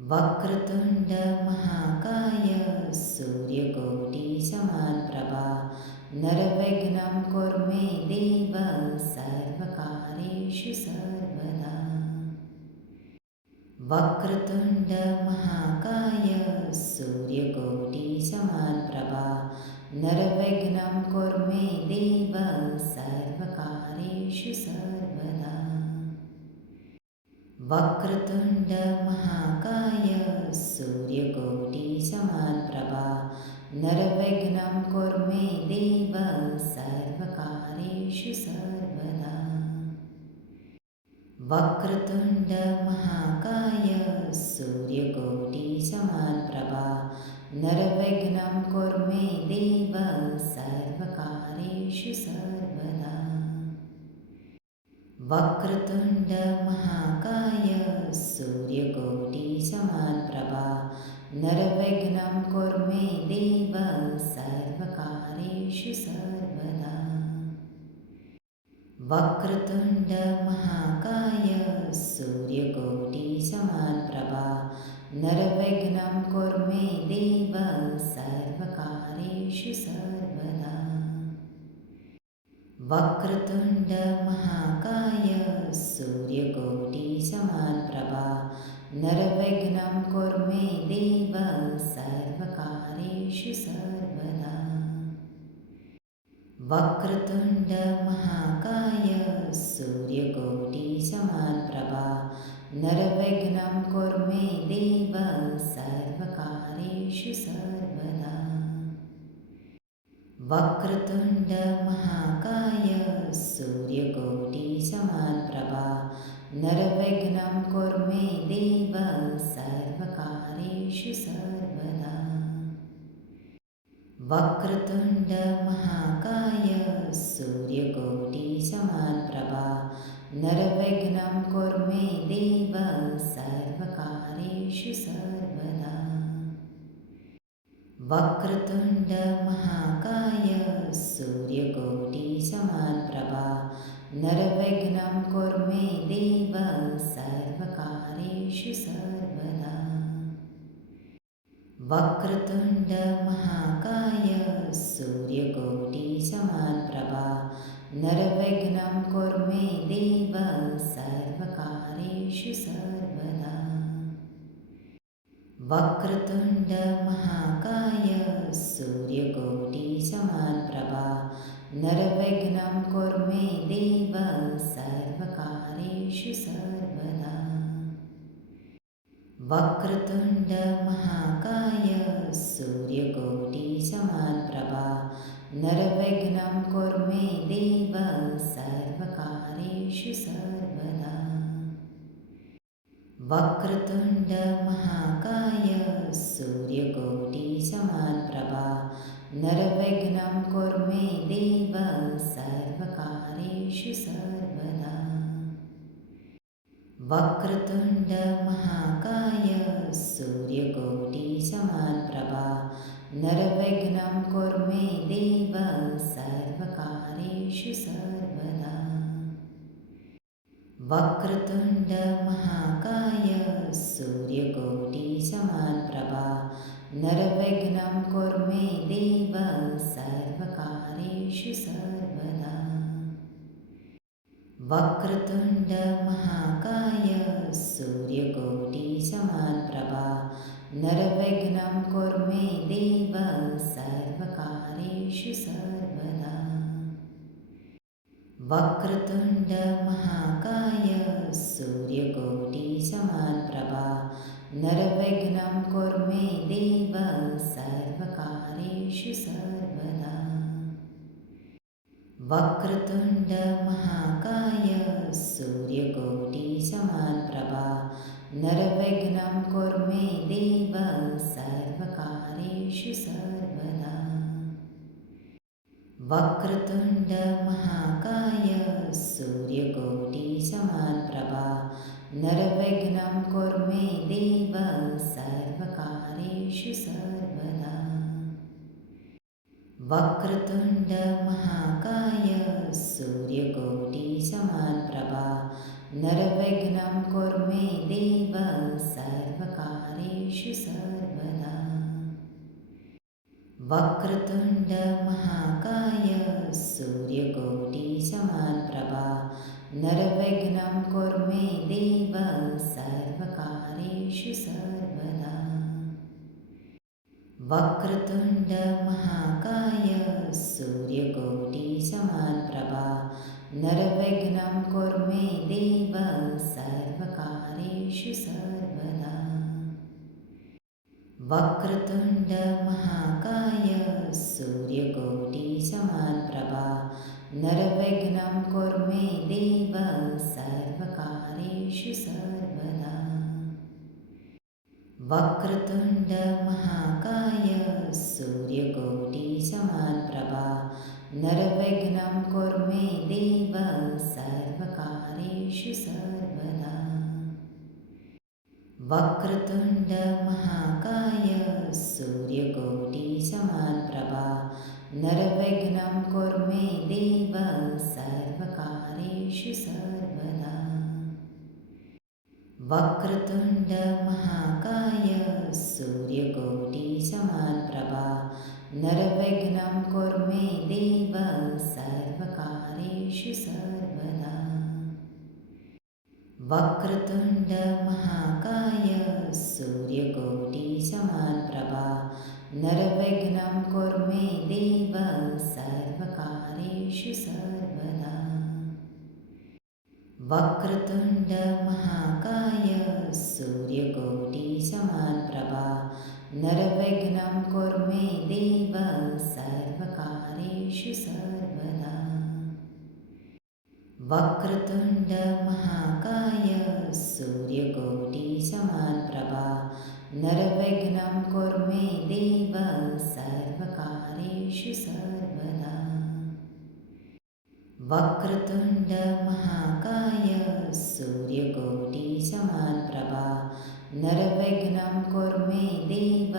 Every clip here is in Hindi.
वक्रतुण्ड महाकाय सूर्यकोटि समप्रभा निर्विघ्नं कुरु मे देव सर्वकार्येषु सर्वदा। वक्रतुण्ड महाकाय सूर्यकोटि समप्रभा निर्विघ्नं कुरु मे देव सर्वकार्येषु सर्वदा। वक्रतुण्ड महाकाय सूर्यकोटि समप्रभा निर्विघ्नं कुरु मे देव सर्वकार्येषु सर्वदा। वक्रतुण्ड महाकाय सूर्यकोटि समप्रभा निर्विघ्नं कुरु मे देव सर्वकार्येषु सर्वदा। वक्रतुण्ड महाकाय सूर्यकोटि समप्रभा निर्विघ्नं कुरु मे देव सर्वकार्येषु सर्वदा। वक्रतुण्ड महाकाय सूर्यकोटि समप्रभा निर्विघ्नं कुरु मे देव सर्वकार्येषु सर्वदा। वक्रतुण्ड महाकाय सूर्यकोटि समप्रभा निर्विघ्नं कुरु मे देव सर्वकार्येषु सर्वदा। वक्रतुण्ड महाकाय सूर्यकोटि समप्रभा निर्विघ्नं कुरु मे देव सर्वकार्येषु सर्वदा। वक्रतुण्ड महाकाय सूर्यकोटि समप्रभा निर्विघ्नं कुरु मे देव सर्वकार्येषु सर्वदा। वक्रतुण्ड महाकाय सूर्यकोटि समप्रभा निर्विघ्नं कुरु मे देव सर्वकार्येषु सर्वदा। वक्रतुण्ड महाकाय सूर्यकोटि समप्रभा निर्विघ्नं कुरु मे देव सर्वकार्येषु सर्वदा। वक्रतुण्ड महाकाय सूर्यकोटि समप्रभा निर्विघ्नं कुरु मे देव सर्वकार्येषु सर्वदा। वक्रतुण्ड महाकाय सूर्यकोटि समप्रभा निर्विघ्नं कुरु मे देव सर्वकार्येषु सर्वदा। वक्रतुण्ड महाकाय सूर्यकोटि समप्रभा निर्विघ्नं कुरु मे देव सर्वकार्येषु सर्वदा। वक्रतुण्ड महाकाय सूर्यकोटि समप्रभा निर्विघ्नं कुरु मे देव सर्वकार्येषु सर्वदा। वक्रतुण्ड महाकाय सूर्यकोटि समप्रभा निर्विघ्नं कुरु मे देव सर्वकार्येषु सर्वदा। वक्रतुण्ड महाकाय सूर्यकोटि समप्रभा निर्विघ्नं कुरु मे देव सर्वकार्येषु सर्वदा। वक्रतुण्ड महाकाय सूर्यकोटि समप्रभा निर्विघ्नं कुरु मे देव सर्वकार्येषु सर्वदा। वक्रतुण्ड महाकाय सूर्यकोटि समप्रभा निर्विघ्नं कुरु मे देव सर्वकार्येषु सर्वदा। वक्रतुण्ड महाकाय सूर्यकोटि समप्रभा निर्विघ्नं कुरु मे देव सर्वकार्येषु सर्वदा। वक्रतुण्ड महाकाय सूर्यकोटि समप्रभा निर्विघ्नं कुरु मे देव सर्वकार्येषु सर्वदा। वक्रतुण्ड महाकाय सूर्यकोटि समप्रभा निर्विघ्नं कुरु मे देव सर्वकार्येषु वक्रतुण्ड महाकाय सूर्यकोटि समप्रभा निर्विघ्नं कुरु मे देव सर्वकार्येषु सर्वदा। वक्रतुण्ड महाकाय सूर्यकोटि समप्रभा निर्विघ्नं कुरु मे देव सर्वकार्येषु सर्वदा। वक्रतुण्ड महाकाय सूर्यकोटि समप्रभा निर्विघ्नं कुरु मे देव सर्वकार्येषु सर्वदा। वक्रतुण्ड महाकाय सूर्यकोटि समप्रभा निर्विघ्नं कुरु मे देव सर्वकार्येषु सर्वदा। वक्रतुण्ड महाकाय सूर्यकोटि समप्रभा निर्विघ्नं कुरु मे देव सर्वकार्येषु सर्वदा। वक्रतुण्ड महाकाय सूर्यकोटि समप्रभा निर्विघ्नं कुरु मे देव सर्वकार्येषु सर्वदा। वक्रतुण्ड महाकाय सूर्यकोटि समप्रभा निर्विघ्नं कुरु मे देव सर्वकार्येषु सर्वदा। वक्रतुण्ड महाकाय सूर्यकोटि समप्रभा निर्विघ्नं कुरु मे देव सर्वकार्येषु सर्वदा। वक्रतुण्ड महाकाय सूर्यकोटि समप्रभा निर्विघ्नं कुरु मे देव सर्वकार्येषु सर्वदा। वक्रतुण्ड महाकाय सूर्यकोटि समप्रभा निर्विघ्नं कुरु मे देव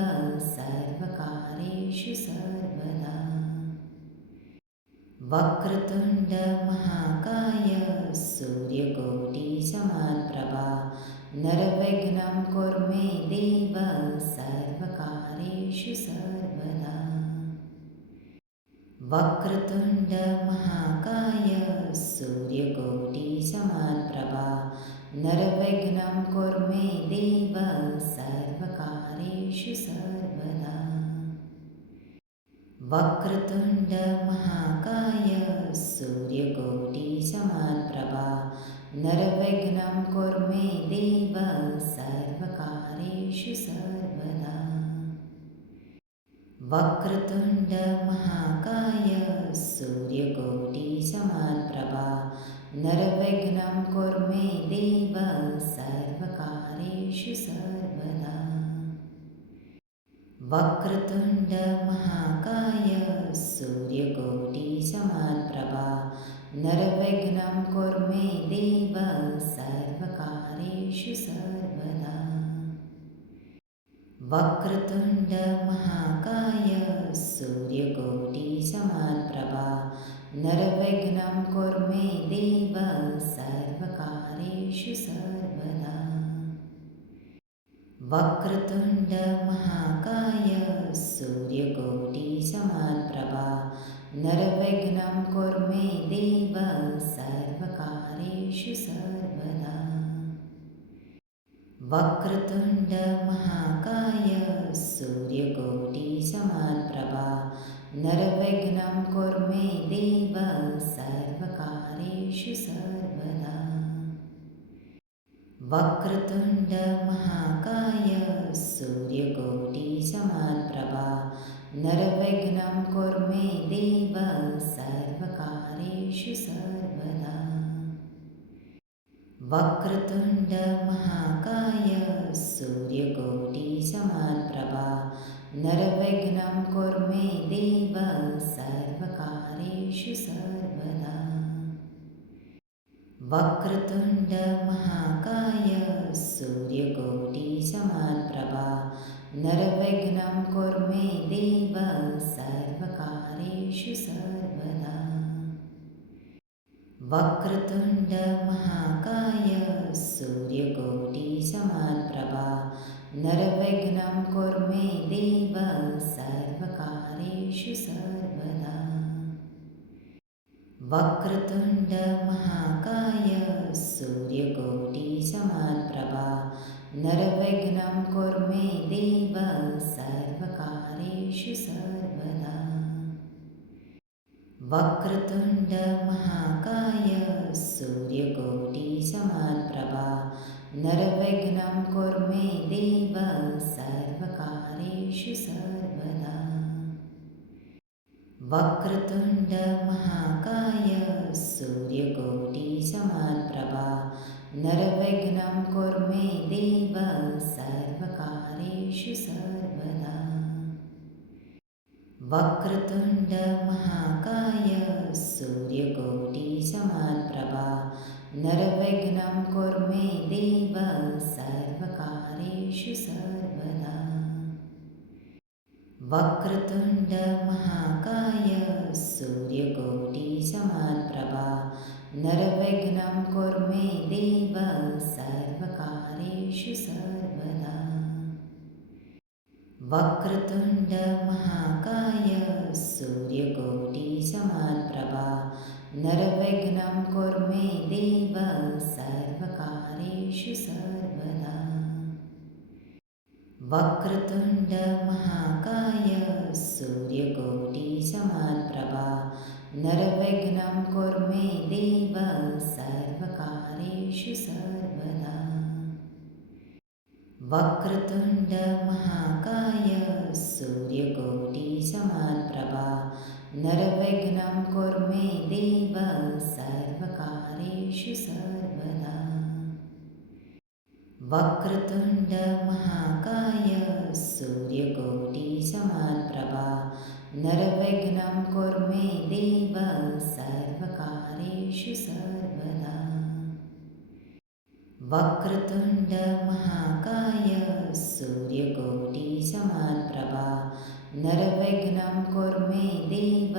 सर्वकार्येषु सर्वदा। वक्रतुण्ड महाकाय सूर्यकोटि समप्रभा निर्विघ्नं कुरु मे देव सर्वकार्येषु सर्वदा। वक्रतुण्ड महाकाय सूर्यकोटि समप्रभा निर्विघ्नं कुरु मे देव सर्वकार्येषु सर्वदा। वक्रतुण्ड महाकाय सूर्यकोटि समप्रभा निर्विघ्नं कुरु मे देव सर्वकार्येषु सर्वदा। वक्रतुण्ड महाकाय सूर्यकोटि समप्रभा निर्विघ्नं कुरु मे देव सर्वकार्येषु सर्वदा। वक्रतुण्ड महाकाय सूर्यकोटि समप्रभा निर्विघ्नं कुरु मे देव सर्वकार्येषु सर्वदा। वक्रतुण्ड महाकाय सूर्यकोटि समप्रभा निर्विघ्नं कुरु मे देव सर्वकार्येषु सर्वदा। वक्रतुण्ड महाकाय सूर्यकोटि समप्रभा निर्विघ्नं कुरु मे देव सर्वकार्येषु सर्वदा। वक्रतुण्ड महाकाय सूर्यकोटि समप्रभा निर्विघ्नं कुरु मे देव सर्वकार्येषु सर्वदा। वक्रतुण्ड महाकाय सूर्यकोटि समप्रभा निर्विघ्नं कुरु मे देव सर्वकार्येषु सर्वदा। वक्रतुण्ड महाकाय सूर्यकोटि समप्रभा निर्विघ्नं कुरु मे देव सर्वकार्येषु सर्वदा। वक्रतुण्ड महाकाय सूर्यकोटि समप्रभा निर्विघ्नं कुरु मे देव सर्वकार्येषु सर्वदा। वक्रतुण्ड महाकाय सूर्यकोटि समप्रभा निर्विघ्नं कुरु मे देव सर्वकार्येषु सर्वदा। वक्रतुण्ड महाकाय सूर्यकोटिसमप्रभा निर्विघ्नं कुरु मे देव सर्वकार्येषु सर्वदा। वक्रतुण्ड महाकाय सूर्यकोटिसमप्रभा निर्विघ्नं कुरु मे देव सर्वकार्येषु सर्वदा। वक्रतुण्ड महाकाय सूर्यकोटिसमप्रभा निर्विघ्नं कुरु मे देव सर्वकार्येषु सर्वदा। वक्रतुण्ड महाकाय सूर्यकोटिसमप्रभा निर्विघ्नं कुरु मे देव सर्वकार्येषु सर्वदा। वक्रतुण्ड महाकाय सूर्यकोटिसमप्रभा निर्विघ्नं कुरु मे देव सर्वकार्येषु सर्वदा। वक्रतुण्ड महाकाय सूर्यकोटिसमप्रभा निर्विघ्नं कुरु मे देव सर्वकार्येषु सर्वदा। वक्रतुण्ड महाकाय सूर्यकोटिसमप्रभा निर्विघ्नं कुरु मे देव सर्वकार्येषु सर्वदा। वक्रतुण्ड महाकाय सूर्यकोटिसमप्रभा निर्विघ्नं कुरु मे देव सर्वकार्येषु सर्वदा। वक्रतुण्ड महाकाय सूर्यकोटिसमप्रभा निर्विघ्नं कुरु मे देव सर्वकार्येषु सर्वदा। वक्रतुण्ड महाकाय सूर्यकोटिसमप्रभा निर्विघ्नं कुरु मे देव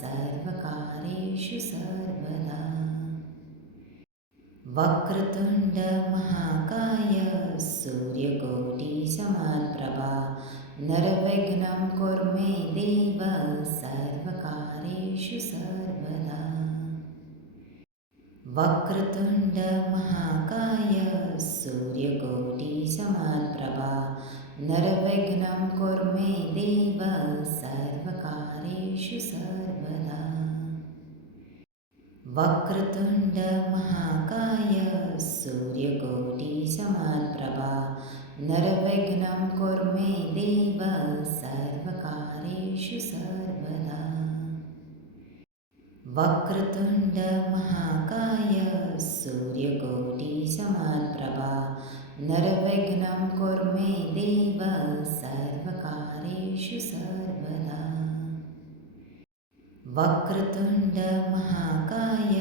सर्वकार्येषु सर्वदा। वक्रतुण्ड महाकाय सूर्यकोटिसमप्रभा निर्विघ्नं कुरु मे देव सर्वकार्येषु सर्वदा। वक्रतुण्ड महाकाय सूर्यकोटिसमप्रभा निर्विघ्नं कुरु मे देव सर्वकार्येषु सर्वदा। वक्रतुण्ड महाकाय सूर्यकोटिसमप्रभा निर्विघ्नं कुरु मे देव सर्वकार्येषु सर्वदा। वक्रतुण्ड महाकाय सूर्यकोटिसमप्रभा निर्विघ्नं कुरु मे देव सर्वकार्येषु सर्वदा। वक्रतुण्ड महाकाय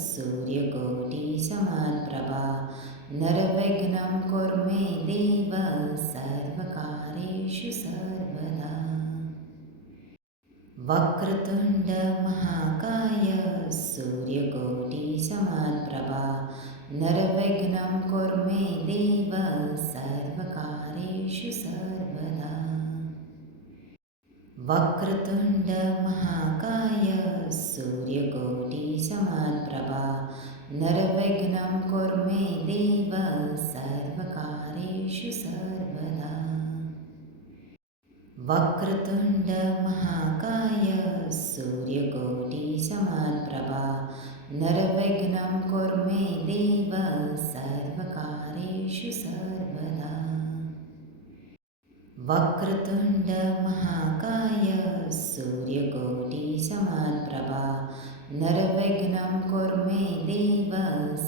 सूर्यकोटिसमप्रभा निर्विघ्नं कुरु मे देव सर्वकार्येषु सर्वदा। वक्रतुण्ड महाकाय सूर्यकोटिसमप्रभा निर्विघ्नं कुरु मे देव सर्वकार्येषु सर्वदा। वक्रतुण्ड महाकाय सूर्यकोटिसमप्रभा निर्विघ्नं कुरु मे देव सर्वकार्येषु सर्वदा। वक्रतुण्ड महाकाय सूर्यकोटिसमप्रभा निर्विघ्नं कुरु मे देव सर्वकार्येषु सर्वदा। वक्रतुण्ड महाकाय सूर्यकोटिसमप्रभा निर्विघ्नं कुरु मे देव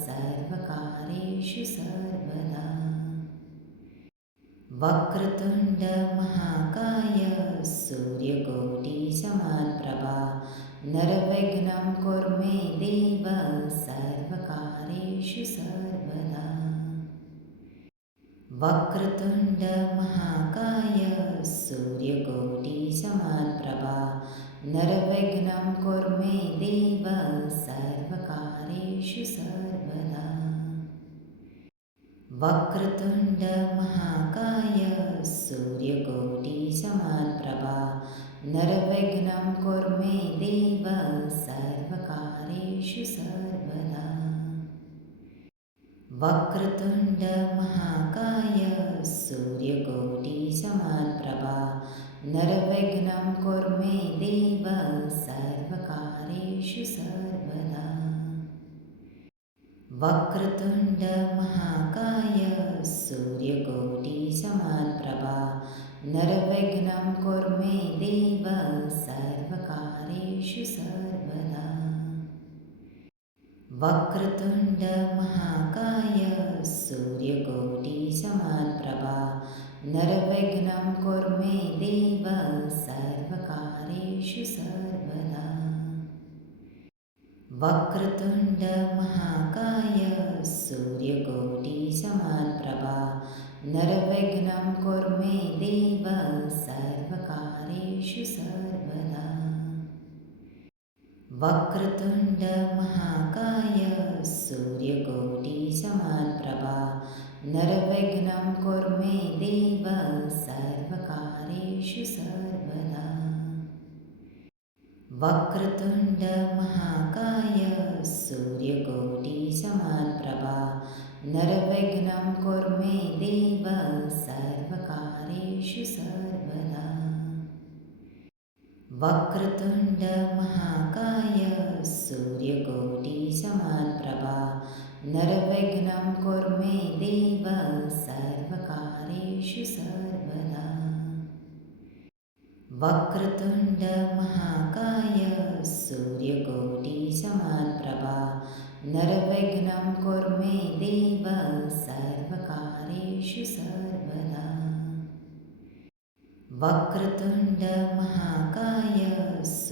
सर्वकार्येषु सर्वदा। वक्रतुण्ड महाकाय सूर्यकोटिसमप्रभा निर्विघ्नं कुरु मे देव सर्वकार्येषु सर्वदा। वक्रतुण्ड महाकाय सूर्यकोटिसमप्रभा निर्विघ्नं कुरु मे देव सर्वकार्येषु सर्वदा। वक्रतुण्ड महाकाय कार्येषु सर्वदा वक्रतुण्ड महाकाय सूर्यकोटिसमप्रभा निर्विघ्नं कुरु मे देव सर्वकार्येषु सर्वदा वक्रतुण्ड महाकाय सूर्यकोटिसमप्रभा निर्विघ्नं कुरु मे देव सर्वकार्येषु सर्वदा वक्रतुण्ड महाकाय सूर्यकोटिसमप्रभा निर्विघ्नं कुरु मे देव सर्वकार्येषु सर्वदा वक्रतुण्ड महाकाय सूर्यकोटिसमप्रभा निर्विघ्नं कुरु मे देव सर्वकार्येषु सर्वदा वक्रतुण्ड महाकाय सूर्यकोटिसमप्रभा निर्विघ्नं कुरु मे देव सर्वकार्येषु सर्वदा वक्रतुण्ड महाकाय सूर्यकोटिसमप्रभा निर्विघ्नं कुरु मे देव सर्वकार्येषु सर्वदा वक्रतुण्ड महाकाय सूर्यकोटिसमप्रभा निर्विघ्नं कुरु मे देव सर्वकार्येषु सर्वदा वक्रतुण्ड महाकाय सूर्यकोटिसमप्रभा निर्विघ्नं कुरु मे देव सर्वकार्येषु सर्वदा वक्रतुण्ड महाकाय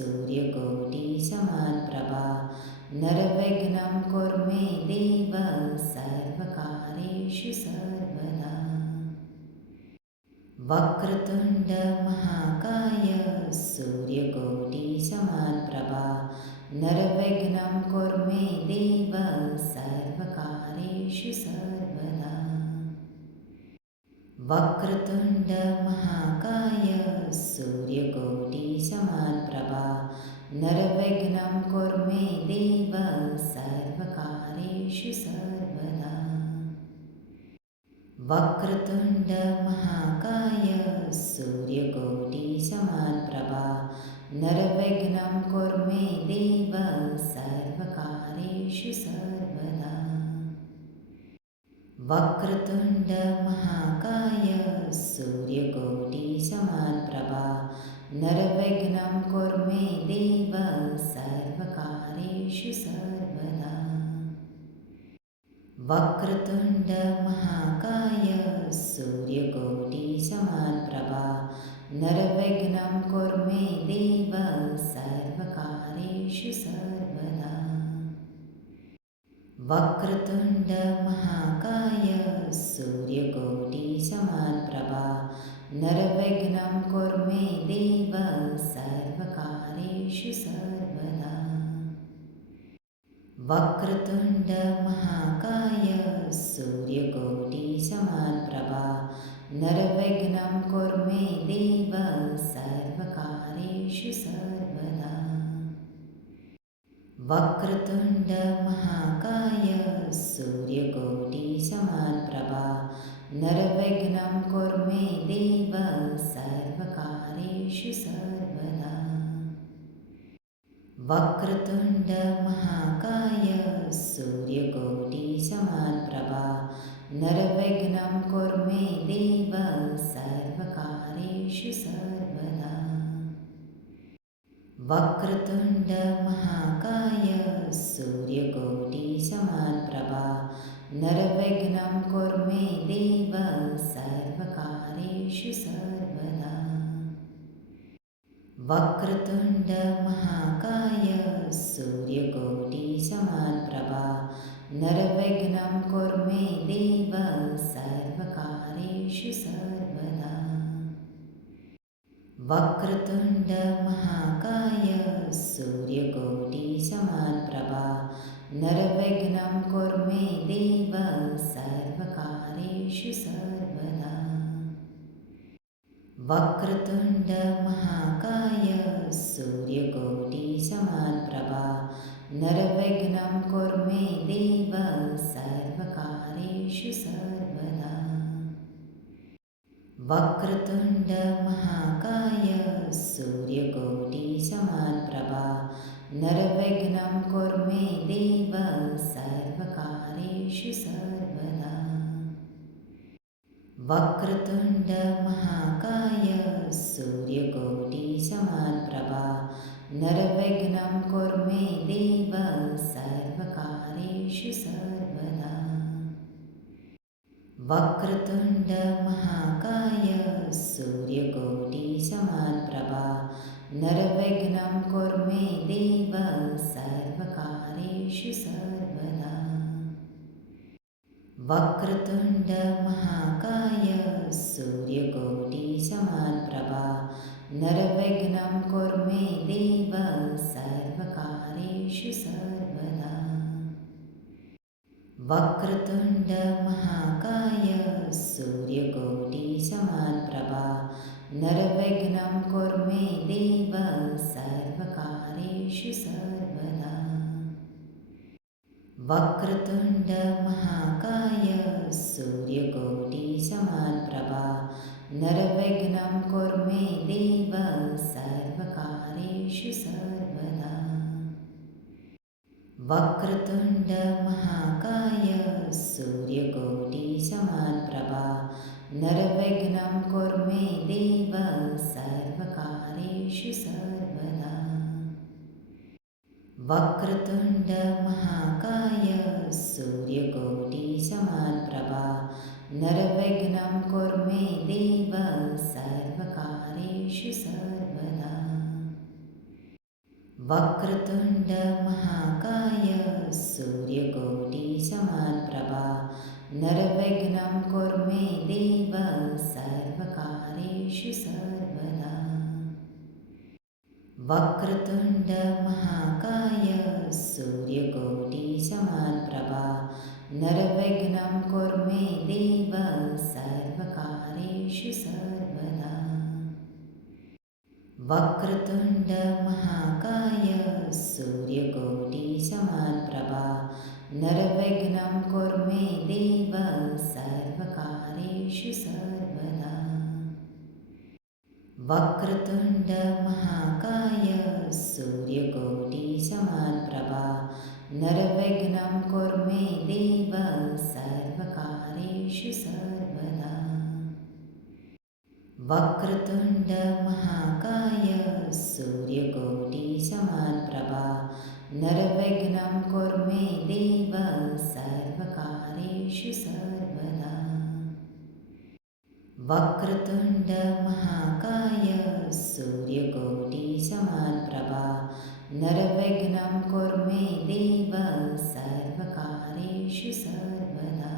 सूर्यकोटिसमप्रभा निर्विघ्नं कुरु मे देव सर्वकार्येषु सर्वदा वक्रतुण्ड महाकाय सूर्यकोटिसमप्रभा निर्विघ्नं कुरु मे देव सर्वकार्येषु सर्वदा वक्रतुण्ड महाकाय सूर्यकोटिसमप्रभा निर्विघ्नं कुरु मे देव सर्वकार्येषु सर्वदा वक्रतुण्ड महाकाय सूर्यकोटिसमप्रभा निर्विघ्नं कुरु मे देव सर्वकार्येषु सर्वदा वक्रतुण्ड महाकाय सूर्यकोटिसमप्रभा निर्विघ्नं कुरु मे देव सर्वकार्येषु सर्वदा वक्रतुण्ड महाकाय सूर्यकोटिसमप्रभा निर्विघ्नं कुरु मे देव सर्वकार्येषु सर्वदा वक्रतुण्ड महाकाय सूर्यकोटिसमप्रभा निर्विघ्नं कुरु मे देव सर्वकार्येषु सर्वदा वक्रतुण्ड महाकाय सूर्यकोटिसमप्रभा निर्विघ्नं कुरु मे देव सर्वकार्येषु सर्वदा वक्रतुण्ड महाकाय सूर्यकोटिसमप्रभा निर्विघ्नं कुरु मे देव सर्वकार्येषु सर्वदा वक्रतुण्ड महाकाय सूर्यकोटिसमप्रभा निर्विघ्नं कुरु मे देव सर्वकार्येषु सर्वदा वक्रतुण्ड महाकाय सूर्यकोटिसमप्रभा निर्विघ्नं कुरु मे देव सर्वकार्येषु सर्वदा वक्रतुण्ड महाकाय सूर्यकोटिसमप्रभा निर्विघ्नं कुरु मे देव सर्वकार्येषु सर्वदा वक्रतुण्ड महाकाय सूर्यकोटिसमप्रभा निर्विघ्नं कुरु मे देव सर्वकार्येषु सर्वदा वक्रतुण्ड महाकाय सूर्यकोटिसमप्रभा निर्विघ्नं कुरु मे देव सर्वकार्येषु सर्वदा। वक्रतुण्ड महाकाय सूर्यकोटिसमप्रभा निर्विघ्नं कुरु मे देव सर्वकार्येषु सर्वदा। वक्रतुण्ड महाकाय सूर्यकोटिसमप्रभा निर्विघ्नं कुरु मे देव सर्वकार्येषु सर्वदा। वक्रतुण्ड महाकाय सूर्यकोटिसमप्रभा निर्विघ्नं कुरु मे देव सर्वकार्येषु सर्वदा। वक्रतुण्ड महाकाय सूर्यकोटिसमप्रभा निर्विघ्नं कुरु मे देव सर्वकार्येषु सर्वदा। वक्रतुण्ड महाकाय सूर्यकोटिसमप्रभा निर्विघ्नं कुरु मे देव सर्वकार्येषु सर्वदा। वक्रतुण्ड महाकाय सूर्यकोटिसमप्रभा निर्विघ्नं कुरु मे देव सर्वकार्येषु सर्वदा। वक्रतुण्ड महाकाय सूर्यकोटिसमप्रभा निर्विघ्नं कुरु मे देव सर्वकार्येषु सर्वदा। वक्रतुण्ड महाकाय सूर्यकोटिसमप्रभा निर्विघ्नं कुरु मे देव सर्वकार्येषु सर्वदा। वक्रतुण्ड महाकाय सूर्यकोटिसमप्रभा निर्विघ्नं कुरु मे देव सर्वकार्येषु सर्वदा। वक्रतुण्ड महाकाय सूर्यकोटिसमप्रभा निर्विघ्नं कुरु मे देव सर्वकार्येषु सर्वदा। वक्रतुण्ड महाकाय सूर्यकोटिसमप्रभा निर्विघ्नं कुरु मे देव सर्वकार्येषु सर्वदा। वक्रतुण्ड महाकाय सूर्यकोटिसमप्रभा निर्विघ्नं कुरु मे देव सर्वकार्येषु सर्वदा। वक्रतुण्ड महाकाय सूर्यकोटिसमप्रभा निर्विघ्नं कुरु मे देव सर्वकार्येषु सर्वदा। वक्रतुण्ड महाकाय सूर्यकोटिसमप्रभा निर्विघ्नं कुरु मे देव सर्वकार्येषु सर्वदा।